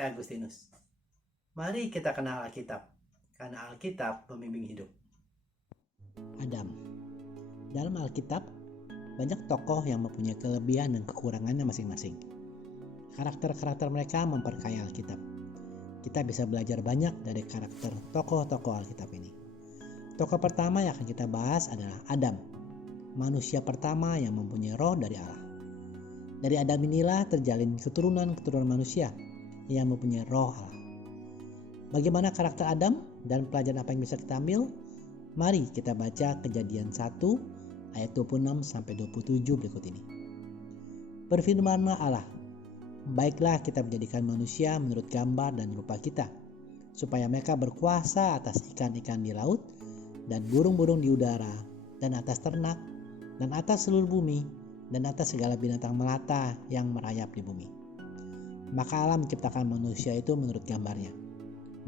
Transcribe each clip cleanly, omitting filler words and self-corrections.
saya Agustinus. Mari kita kenal Alkitab, karena Alkitab pembimbing hidup. Adam. Dalam Alkitab, banyak tokoh yang mempunyai kelebihan dan kekurangannya masing-masing. Karakter-karakter mereka memperkaya Alkitab. Kita bisa belajar banyak dari karakter tokoh-tokoh Alkitab ini. Tokoh pertama yang akan kita bahas adalah Adam, manusia pertama yang mempunyai roh dari Allah. Dari Adam inilah terjalin keturunan-keturunan manusia yang mempunyai roh Allah. Bagaimana karakter Adam dan pelajaran apa yang bisa kita ambil? Mari kita baca Kejadian 1 ayat 26 sampai 27 berikut ini. Berfirmanlah Allah, baiklah kita menjadikan manusia menurut gambar dan rupa kita, supaya mereka berkuasa atas ikan-ikan di laut dan burung-burung di udara dan atas ternak dan atas seluruh bumi dan atas segala binatang melata yang merayap di bumi. Maka Allah menciptakan manusia itu menurut gambarnya.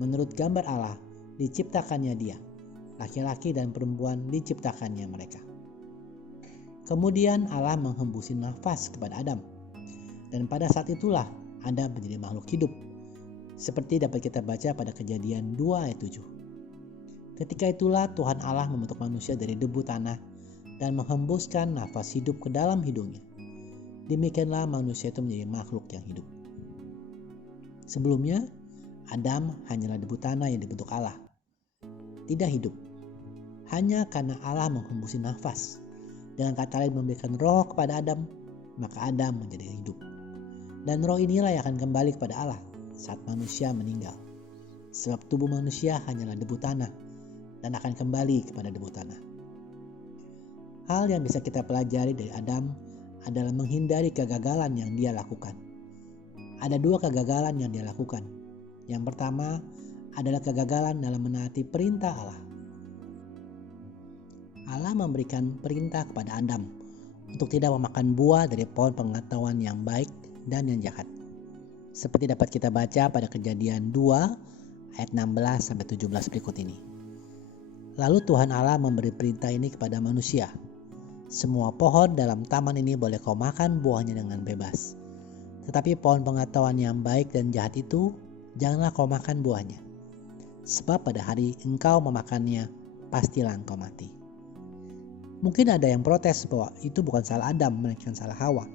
Menurut gambar Allah diciptakannya dia, laki-laki dan perempuan diciptakannya mereka. Kemudian Allah menghembusi nafas kepada Adam, dan pada saat itulah Adam menjadi makhluk hidup, seperti dapat kita baca pada Kejadian 2 ayat 7. Ketika itulah Tuhan Allah membentuk manusia dari debu tanah dan menghembuskan nafas hidup ke dalam hidungnya. Demikianlah manusia itu menjadi makhluk yang hidup. Sebelumnya, Adam hanyalah debu tanah yang dibentuk Allah. Tidak hidup. Hanya karena Allah menghembusi nafas. Dengan kata lain memberikan roh kepada Adam, maka Adam menjadi hidup. Dan roh inilah yang akan kembali kepada Allah saat manusia meninggal. Sebab tubuh manusia hanyalah debu tanah dan akan kembali kepada debu tanah. Hal yang bisa kita pelajari dari Adam adalah menghindari kegagalan yang dia lakukan. Ada dua kegagalan yang dia lakukan. Yang pertama adalah kegagalan dalam menaati perintah Allah. Allah memberikan perintah kepada Adam untuk tidak memakan buah dari pohon pengetahuan yang baik dan yang jahat. Seperti dapat kita baca pada Kejadian 2 ayat 16 sampai 17 berikut ini. Lalu Tuhan Allah memberi perintah ini kepada manusia. Semua pohon dalam taman ini boleh kau makan buahnya dengan bebas. Tetapi pohon pengetahuan yang baik dan jahat itu janganlah kau makan buahnya. Sebab pada hari engkau memakannya, pastilah engkau mati. Mungkin ada yang protes bahwa itu bukan salah Adam, melainkan salah Hawa.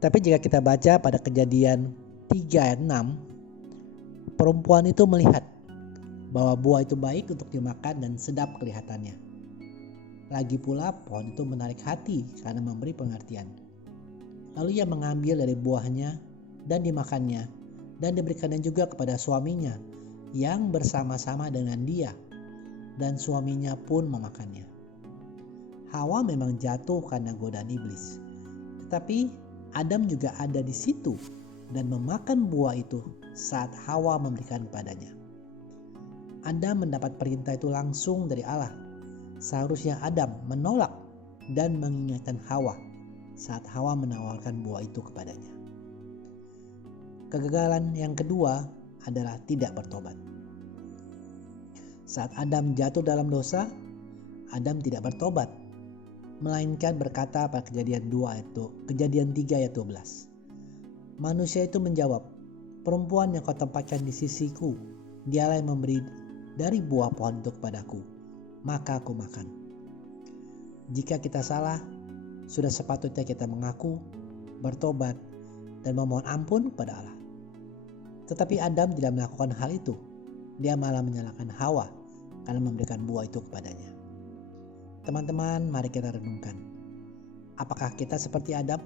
Tapi jika kita baca pada Kejadian 3 ayat 6, perempuan itu melihat bahwa buah itu baik untuk dimakan dan sedap kelihatannya. Lagi pula pohon itu menarik hati karena memberi pengertian. Lalu ia mengambil dari buahnya dan dimakannya dan diberikannya juga kepada suaminya yang bersama-sama dengan dia, dan suaminya pun memakannya. Hawa memang jatuh karena godaan iblis, tetapi Adam juga ada di situ dan memakan buah itu saat Hawa memberikan kepadanya. Adam mendapat perintah itu langsung dari Allah. Seharusnya Adam menolak dan mengingatkan Hawa saat Hawa menawarkan buah itu kepadanya. Kegagalan yang kedua adalah tidak bertobat. Saat Adam jatuh dalam dosa, Adam tidak bertobat, melainkan berkata pada Kejadian 3 ayat 12. Manusia itu menjawab, perempuan yang kau tempatkan di sisiku, dialah yang memberi dari buah pohon itu kepadaku, maka aku makan. Jika kita salah, sudah sepatutnya kita mengaku, bertobat, dan memohon ampun kepada Allah. Tetapi Adam tidak melakukan hal itu. Dia malah menyalahkan Hawa karena memberikan buah itu kepadanya. Teman-teman, mari kita renungkan. Apakah kita seperti Adam?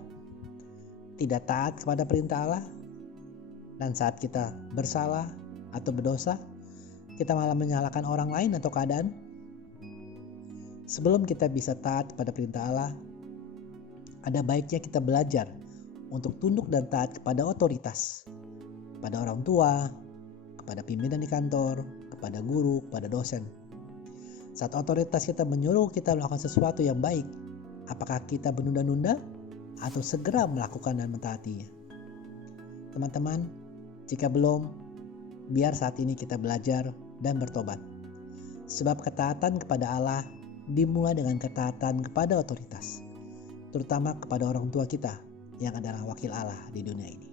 Tidak taat kepada perintah Allah? Dan saat kita bersalah atau berdosa, kita malah menyalahkan orang lain atau keadaan? Sebelum kita bisa taat pada perintah Allah, ada baiknya kita belajar untuk tunduk dan taat kepada otoritas, kepada orang tua, kepada pimpinan di kantor, kepada guru, kepada dosen. Saat otoritas kita menyuruh kita melakukan sesuatu yang baik, apakah kita menunda-nunda atau segera melakukan dan mentaatinya? Teman-teman, jika belum, biar saat ini kita belajar dan bertobat. Sebab ketaatan kepada Allah dimulai dengan ketaatan kepada otoritas, terutama kepada orang tua kita yang adalah wakil Allah di dunia ini.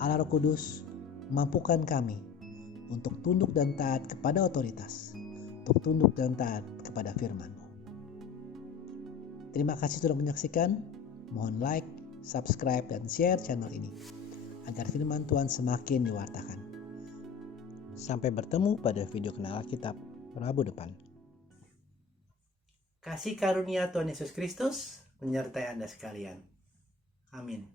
Allah Roh Kudus, mampukan kami untuk tunduk dan taat kepada otoritas, untuk tunduk dan taat kepada firman-Mu. Terima kasih sudah menyaksikan. Mohon like, subscribe, dan share channel ini agar firman Tuhan semakin diwartakan. Sampai bertemu pada video Kenal Alkitab Rabu depan. Kasih karunia Tuhan Yesus Kristus menyertai Anda sekalian. Amin.